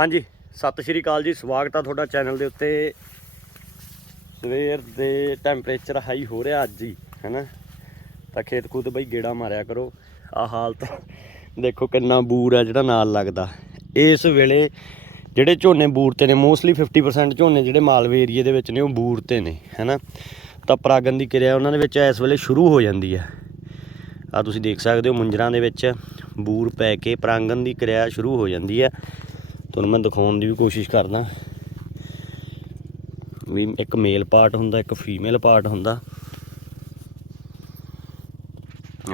ਹਾਂਜੀ, ਸਤਿ ਸ਼੍ਰੀ ਅਕਾਲ ਜੀ, ਸਵਾਗਤ ਆ ਤੁਹਾਡਾ ਚੈਨਲ ਦੇ ਉੱਤੇ। ਸਵੇਰ ਦੇ ਟੈਂਪਰੇਚਰ ਹਾਈ ਹੋ ਰਿਹਾ ਅੱਜ ਹੀ, ਹੈਨਾ? ਤਾਂ ਖੇਤ ਖੂਤ ਬਈ ਗੇੜਾ ਮਾਰਿਆ ਕਰੋ। ਆ ਹਾਲਤ, ਦੇਖੋ ਕਿੰਨਾ ਬੂਰ ਆ ਜਿਹੜਾ ਨਾਲ ਲੱਗਦਾ। ਇਸ ਵੇਲੇ ਜਿਹੜੇ ਝੋਨੇ ਬੂਰ ਤੇ ਨੇ ਮੋਸਟਲੀ 50% ਝੋਨੇ ਜਿਹੜੇ ਮਾਲਵੇ ਏਰੀਏ ਦੇ ਵਿੱਚ ਨੇ, ਉਹ ਬੂਰ ਤੇ ਨੇ, ਹੈਨਾ? ਤਾਂ ਪਰਾਗਣ ਦੀ ਕਿਰਿਆ ਉਹਨਾਂ ਦੇ ਵਿੱਚ ਇਸ ਵੇਲੇ ਸ਼ੁਰੂ ਹੋ ਜਾਂਦੀ ਹੈ ਆ ਤੁਸੀਂ ਦੇਖ ਸਕਦੇ ਹੋ, ਮੁੰਜਰਾਂ ਦੇ ਵਿੱਚ ਬੂਰ ਪੈ ਕੇ ਪਰਾਂਗਣ ਦੀ ਕਿਰਿਆ ਸ਼ੁਰੂ ਹੋ ਜਾਂਦੀ ਹੈ ਤੁਹਾਨੂੰ ਮੈਂ ਦਿਖਾਉਣ ਦੀ ਵੀ ਕੋਸ਼ਿਸ਼ ਕਰਦਾ। ਵੀ ਇੱਕ ਮੇਲ ਪਾਰਟ ਹੁੰਦਾ, ਇੱਕ ਫੀਮੇਲ ਪਾਰਟ ਹੁੰਦਾ।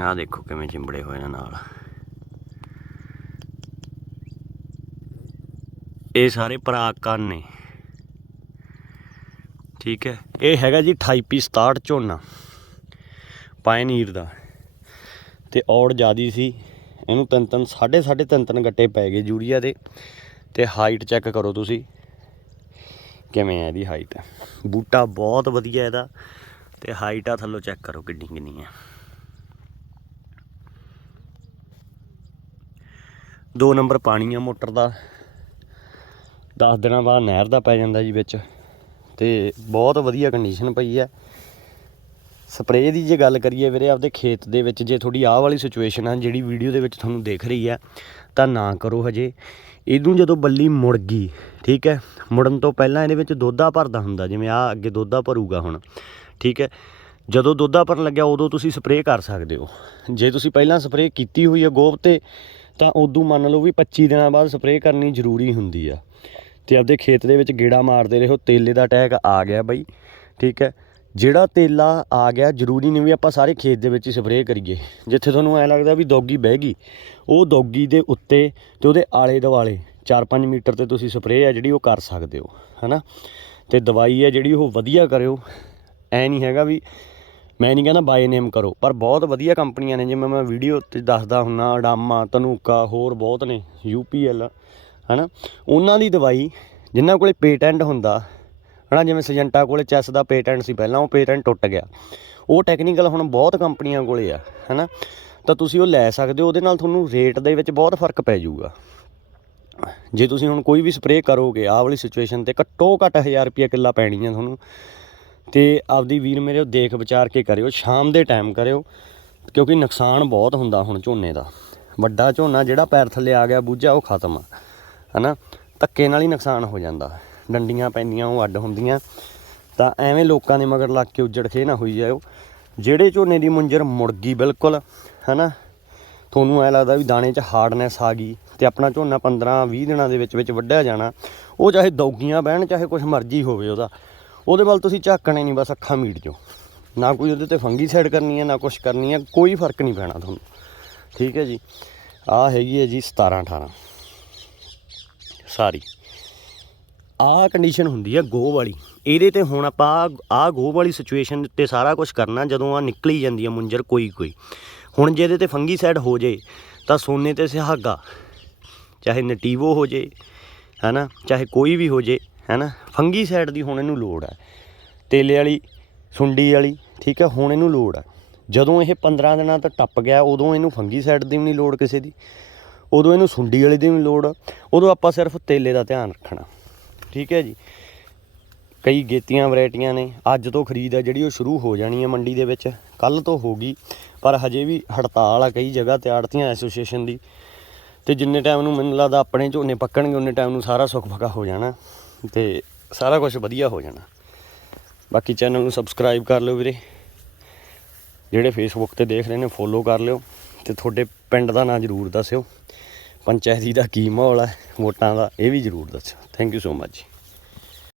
ਆਹ ਦੇਖੋ ਕਿਵੇਂ ਚਿੰਬੜੇ ਹੋਏ ਨੇ ਨਾਲ। ਇਹ ਸਾਰੇ ਪਰਾਗਕਣ ਨੇ। ਠੀਕ ਹੈ। ਇਹ ਹੈਗਾ ਜੀ 28 67 e ਝੋਨਾ। ਪਾਇਨੀਰ ਦਾ। ਤੇ ਔੜ ਜਿਆਦੀ ਸੀ। ਇਹਨੂੰ ਤਿੰਨ ਤਿੰਨ, ਸਾਢੇ ਸਾਢੇ ਤਿੰਨ ਤਿੰਨ ਗੱਟੇ ਪੈ ਗਏ ਯੂਰੀਆ ਦੇ। ਤੇ ਹਾਈਟ ਚੈੱਕ ਕਰੋ ਤੁਸੀਂ। ਕਿਵੇਂ ਹੈ ਇਹਦੀ ਹਾਈਟ ਬੂਟਾ ਬਹੁਤ ਵਧੀਆ ਇਹਦਾ। ਤੇ ਹਾਈਟ ਆ ਥੱਲੋਂ ਚੈੱਕ ਕਰੋ ਕਿੰਨੀ ਕਿੰਨੀ ਹੈ ਦੋ ਨੰਬਰ ਪਾਣੀ ਆ ਮੋਟਰ ਦਾ। 10 ਦਿਨਾਂ ਬਾਅਦ ਨਹਿਰ ਦਾ ਪੈ ਜਾਂਦਾ ਜੀ ਵਿੱਚ। ਤੇ ਬਹੁਤ ਵਧੀਆ ਕੰਡੀਸ਼ਨ ਪਈ ਹੈ ਸਪਰੇਅ ਦੀ ਜੇ ਗੱਲ ਕਰੀਏ ਵੀਰੇ, ਆਪਦੇ ਖੇਤ ਦੇ ਵਿੱਚ ਜੇ ਤੁਹਾਡੀ ਆਹ ਵਾਲੀ ਸਿਚੁਏਸ਼ਨ ਆ, ਜਿਹੜੀ ਵੀਡੀਓ ਦੇ ਵਿੱਚ ਤੁਹਾਨੂੰ ਦਿਖ ਰਹੀ ਹੈ ਤਾਂ ਨਾ ਕਰੋ ਹਜੇ। ਇਹਨੂੰ ਜਦੋਂ ਬੱਲੀ ਮੁੜ ਗਈ, ਠੀਕ ਹੈ, ਮੁੜਨ ਤੋਂ ਪਹਿਲਾਂ ਇਹਦੇ ਵਿੱਚ ਦੋਧਾ ਭਰਦਾ ਹੁੰਦਾ, ਜਿਵੇਂ ਆ ਅੱਗੇ ਦੁੱਧਾ ਭਰੂਗਾ ਹੁਣ, ਠੀਕ ਹੈ। ਜਦੋਂ ਦੋਧਾ ਭਰਨ ਲੱਗਿਆ, ਉਦੋਂ ਤੁਸੀਂ ਸਪਰੇਅ ਕਰ ਸਕਦੇ ਹੋ। ਜੇ ਤੁਸੀਂ ਪਹਿਲਾਂ ਸਪਰੇਅ ਕੀਤੀ ਹੋਈ ਹੈ ਗੋਬ ਤੇ, ਤਾਂ ਉਦੋਂ ਮੰਨ ਲਓ ਵੀ 25 ਦਿਨਾਂ ਬਾਅਦ ਸਪਰੇਅ ਕਰਨੀ ਜ਼ਰੂਰੀ ਹੁੰਦੀ ਆ। ਤੇ ਆਪਦੇ ਖੇਤ ਦੇ ਵਿੱਚ ਗੇੜਾ ਮਾਰਦੇ ਰਹੋ, ਤੇਲੇ ਦਾ ਅਟੈਕ ਆ ਗਿਆ ਬਾਈ, ਠੀਕ ਹੈ। ਜਿਹੜਾ ਤੇਲਾ ਆ ਗਿਆ, ਜ਼ਰੂਰੀ ਨਹੀਂ ਵੀ ਆਪਾਂ ਸਾਰੇ ਖੇਤ ਦੇ ਵਿੱਚ ਹੀ ਸਪਰੇਅ ਕਰੀਏ। ਜਿੱਥੇ ਤੁਹਾਨੂੰ ਐ ਲੱਗਦਾ ਵੀ ਦੌਗੀ ਬਹਿ ਗਈ, ਉਹ ਦੌਗੀ ਦੇ ਉੱਤੇ ਤੇ ਉਹਦੇ ਆਲੇ ਦੁਆਲੇ 4-5 ਮੀਟਰ ਤੇ ਤੁਸੀਂ ਸਪਰੇਅ ਆ ਜਿਹੜੀ ਉਹ ਕਰ ਸਕਦੇ ਹੋ, ਹਨਾ? ਤੇ ਦਵਾਈ ਹੈ ਜਿਹੜੀ ਉਹ ਵਧੀਆ ਕਰਿਓ। ਐ ਨਹੀਂ ਹੈਗਾ ਵੀ, ਮੈਂ ਨਹੀਂ ਕਹਿੰਦਾ ਬਾਏ ਨੇਮ ਕਰੋ, ਪਰ ਬਹੁਤ ਵਧੀਆ ਕੰਪਨੀਆਂ ਨੇ, ਜਿਵੇਂ ਮੈਂ ਵੀਡੀਓ ਤੇ ਦੱਸਦਾ ਹੁੰਨਾ ਅਡਾਮਾ ਤਨੂਕਾ ਹੋਰ ਬਹੁਤ ਨੇ ਯੂਪੀਐਲ ਹਨਾ? ਉਹਨਾਂ ਦੀ ਦਵਾਈ, ਜਿਨ੍ਹਾਂ ਕੋਲੇ ਪੇਟੈਂਟ ਹੁੰਦਾ ਹਨਾ, ਜਿਵੇਂ ਸਜੰਟਾ ਕੋਲੇ ਚੈਸ ਦਾ ਪੇਟੈਂਟ ਸੀ ਪਹਿਲਾਂ, ਉਹ ਪੇਟੈਂਟ ਟੁੱਟ ਗਿਆ। ਉਹ ਟੈਕਨੀਕਲ ਹੁਣ ਬਹੁਤ ਕੰਪਨੀਆਂ ਕੋਲੇ ਆ, ਹਨਾ। ਤਾਂ ਤੁਸੀਂ ਉਹ ਲੈ ਸਕਦੇ ਹੋ, ਉਹਦੇ ਨਾਲ ਤੁਹਾਨੂੰ ਰੇਟ ਦੇ ਵਿੱਚ ਬਹੁਤ ਫ਼ਰਕ ਪੈ ਜਾਊਗਾ। ਜੇ ਤੁਸੀਂ ਹੁਣ ਕੋਈ ਵੀ ਸਪਰੇਅ ਕਰੋਗੇ, ਆਹ ਵਾਲੀ ਸਿਚੁਏਸ਼ਨ ਤੇ ਘੱਟੋ ਘੱਟ 1000 ਰੁਪਏ ਕਿੱਲਾ ਪੈਣੀ ਆ ਤੁਹਾਨੂੰ। ਤੇ ਆਪਦੀ ਵੀਰ ਮੇਰੇ ਉਹ ਦੇਖ ਵਿਚਾਰ ਕੇ ਕਰਿਓ, ਸ਼ਾਮ ਦੇ ਟਾਈਮ ਕਰਿਓ, ਕਿਉਂਕਿ ਨੁਕਸਾਨ ਬਹੁਤ ਹੁੰਦਾ ਹੁਣ ਝੋਨੇ ਦਾ। ਵੱਡਾ ਝੋਨਾ ਜਿਹੜਾ ਪੈਰ ਥੱਲੇ ਆ ਗਿਆ, ਬੂਝਾ, ਉਹ ਖਤਮ ਆ, ਹਨਾ। ਧੱਕੇ ਨਾਲ ਹੀ ਨੁਕਸਾਨ ਹੋ ਜਾਂਦਾ। ਡੰਡੀਆਂ ਪੈਂਦੀਆਂ, ਉਹ ਅੱਡ ਹੁੰਦੀਆਂ। ਤਾਂ ਐਵੇਂ ਲੋਕਾਂ ਦੇ ਮਗਰ ਲੱਗ ਕੇ ਉੱਜੜ ਖੇ ਨਾ ਹੋਈ ਜਾਇਓ। ਜਿਹੜੇ ਝੋਨੇ ਦੀ ਮੁੰਜਰ ਮੁੜ ਗਈ ਬਿਲਕੁਲ, ਹਨਾ? ਤੁਹਾਨੂੰ ਐ ਲੱਗਦਾ ਵੀ ਦਾਣੇ 'ਚ ਹਾਰਡਨੈਸ ਆ ਗਈ ਤੇ ਆਪਣਾ ਝੋਨਾ 15 20 ਦਿਨਾਂ ਦੇ ਵਿੱਚ ਵਿੱਚ ਵੱਢਿਆ ਜਾਣਾ। ਉਹ ਚਾਹੇ ਦੌਗੀਆਂ ਬਹਿਣ, ਚਾਹੇ ਕੁਝ ਮਰਜ਼ੀ ਹੋਵੇ ਉਹਦਾ। ਉਹਦੇ ਵੱਲ ਤੁਸੀਂ ਝਾਕਣੇ ਨਹੀਂ, ਬਸ ਅੱਖਾਂ ਮੀਟ ਜੋ ਨਾ ਕੋਈ ਉਹਦੇ ਤੇ ਫੰਗੀ ਸਾਈਡ ਕਰਨੀ ਹੈ, ਨਾ ਕੁਝ ਕਰਨੀ ਹੈ, ਕੋਈ ਫ਼ਰਕ ਨਹੀਂ ਪੈਣਾ ਤੁਹਾਨੂੰ। ਠੀਕ ਹੈ ਜੀ। ਆ ਹੈਗੀ ਹੈ ਜੀ 17 18 ਸਾਰੀ। ਆਹ ਕੰਡੀਸ਼ਨ ਹੁੰਦੀ ਹੈ ਗੋ ਵਾਲੀ। ਇਹਦੇ ਤੇ ਹੁਣ ਆਪਾਂ ਆਹ ਗੋ ਵਾਲੀ ਸਿਚੁਏਸ਼ਨ ਤੇ ਸਾਰਾ ਕੁਝ ਕਰਨਾ ਜਦੋਂ ਆ ਨਿਕਲੀ ਜਾਂਦੀ ਹੈ ਮੁੰਜਰ ਕੋਈ ਕੋਈ। ਹੁਣ ਜੇ ਇਹਦੇ ਤੇ ਫੰਗੀ ਸਾਈਡ ਹੋ ਜੇ, ਤਾਂ ਸੋਨੇ ਤੇ ਸੁਹਾਗਾ, ਚਾਹੇ ਨਟੀਵੋ ਹੋ ਜੇ, ਹੈਨਾ, ਚਾਹੇ ਕੋਈ ਵੀ ਹੋ ਜੇ, ਹੈਨਾ ਫੰਗੀ ਸਾਈਡ ਦੀ ਹੁਣ ਇਹਨੂੰ ਲੋੜ ਹੈ ਤੇਲੇ ਵਾਲੀ, ਸੁੰਡੀ ਵਾਲੀ, ਠੀਕ ਹੈ ਹੁਣ ਇਹਨੂੰ ਲੋੜ ਹੈ ਜਦੋਂ ਇਹ 15 ਦਿਨਾਂ ਤੋਂ ਟੱਪ ਗਿਆ, ਉਦੋਂ ਇਹਨੂੰ ਫੰਗੀ ਸਾਈਡ ਦੀ ਵੀ ਨਹੀਂ ਲੋੜ ਕਿਸੇ ਦੀ। ਉਦੋਂ ਇਹਨੂੰ ਸੁੰਡੀ ਵਾਲੀ ਦੀ ਵੀ ਲੋੜ। ਉਦੋਂ ਆਪਾਂ ਸਿਰਫ ਤੇਲੇ ਦਾ ਧਿਆਨ ਰੱਖਣਾ। ਠੀਕ ਹੈ ਜੀ। ਕਈ ਗੇਤੀਆਂ, ਵੈਰਾਈਟੀਆਂ ਨੇ। ਅੱਜ ਤੋਂ ਖਰੀਦ ਆ ਜਿਹੜੀ ਉਹ ਸ਼ੁਰੂ ਹੋ ਜਾਣੀ ਹੈ ਮੰਡੀ ਦੇ ਵਿੱਚ। ਕੱਲ ਤੋਂ ਹੋਗੀ ਪਰ ਹਜੇ ਵੀ ਹੜਤਾਲ ਆ ਕਈ ਜਗ੍ਹਾ ਤੇ ਆੜਤੀਆਂ ਐਸੋਸੀਏਸ਼ਨ ਦੀ। ਤੇ ਜਿੰਨੇ ਟਾਈਮ ਨੂੰ ਮੈਨੂੰ ਲੱਗਦਾ ਆਪਣੇ ਝੋਨੇ ਪੱਕਣਗੇ ਉਹਨੇ ਟਾਈਮ ਨੂੰ ਸਾਰਾ ਸੁੱਕ ਫਕਾ ਹੋ ਜਾਣਾ। ਤੇ ਸਾਰਾ ਕੁਝ ਵਧੀਆ ਹੋ ਜਾਣਾ। ਬਾਕੀ ਚੈਨਲ ਨੂੰ ਸਬਸਕ੍ਰਾਈਬ ਕਰ ਲਿਓ ਵੀਰੇ। ਜਿਹੜੇ ਫੇਸਬੁੱਕ ਤੇ ਦੇਖ ਰਹੇ ਨੇ, ਫੋਲੋ ਕਰ ਲਿਓ। ਤੇ ਤੁਹਾਡੇ ਪਿੰਡ ਦਾ ਨਾਂ ਜ਼ਰੂਰ ਦੱਸਿਓ। ਪੰਚਾਇਤੀ ਦਾ ਕੀ ਮਾਹੌਲ ਹੈ, ਵੋਟਾਂ ਦਾ, ਇਹ ਵੀ ਜ਼ਰੂਰ ਦੱਸਿਓ। Thank you so much